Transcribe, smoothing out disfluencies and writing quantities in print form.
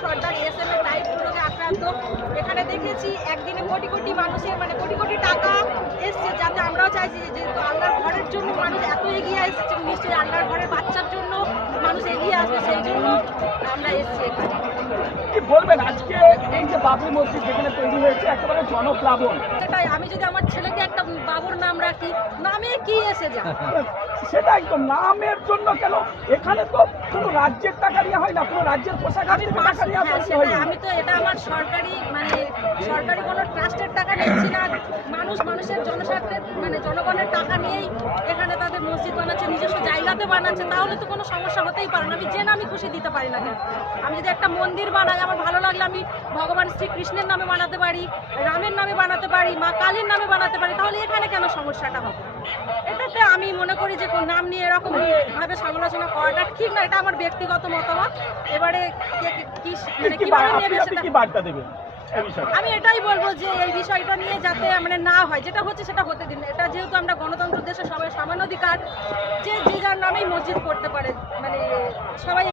সর্দার SMA type রোগে আক্রান্ত। এখানে দেখেছি একদিনে কোটি কোটি মানুষের মানে কোটি কোটি টাকা এসছে, যাতে আমরাও চাইছি যে যেহেতু আল্লাহর ঘরের জন্য মানুষ এত এগিয়ে এসেছে, নিশ্চয়ই আল্লাহর ঘরের বাচ্চার জন্য মানুষ এগিয়ে আসবে, সেই জন্য আমরা এসেছি এখানে। কি বলবেন আজকে এই যে বাবরি মসজিদ যেখানে তৈরি হয়েছে একেবারে জনপ্লাবন, সেটাই আমি যদি আমার ছেলেকে একটা বাবুর নাম রাখি, নামে কি এসে যায়? সেটাই তো নামের জন্য কেন? এখানে তো কোনো রাজ্যের টাকা নিয়ে হয় না, কোনো রাজ্যের পোশাক আমি থেকে টাকা নিয়ে হ্যাঁ, আসা হয় সেটাই। না। আমি তো এটা আমার সরকারি মানে সরকারি কোনো ট্রাস্টের টাকা নিচ্ছি না, মানুষের জনস্বার্থের মানে জনগণের টাকা নিয়েই এখানে তাদের মসজিদ বানাচ্ছে, নিজস্ব জায়গাতে বানাচ্ছে, তাহলে তো কোনো সমস্যা হতেই পারে না। আমি যে নামই খুশি দিতে পারি না কেন? আমি যদি একটা মন্দির বানাই, আমার ভালো লাগলে আমি ভগবান শ্রীকৃষ্ণের নামে বানাতে পারি, রামের নামে বানাতে পারি, মা কালীর নামে বানাতে পারি, তাহলে এখানে কেন সমস্যাটা হবে? এটাতে আমি মনে করি যে কোন নাম নিয়ে এরকম ভাবে সমালোচনা করাটা ঠিক না, এটা আমার ব্যক্তিগত মতামত। এবারে কি মানে কিভাবে নেবে সেটা কি বার্তা দেবেন এই বিষয়ে? আমি এটাই বলবো যে এই বিষয়টা নিয়ে যাতে মানে না হয়, যেটা হচ্ছে সেটা হতে দিন। এটা যেহেতু আমরা গণতন্ত্র দেশে সবাই সমান অধিকার, যে যে যার নামেই মসজিদ করতে পারে, মানে সবাই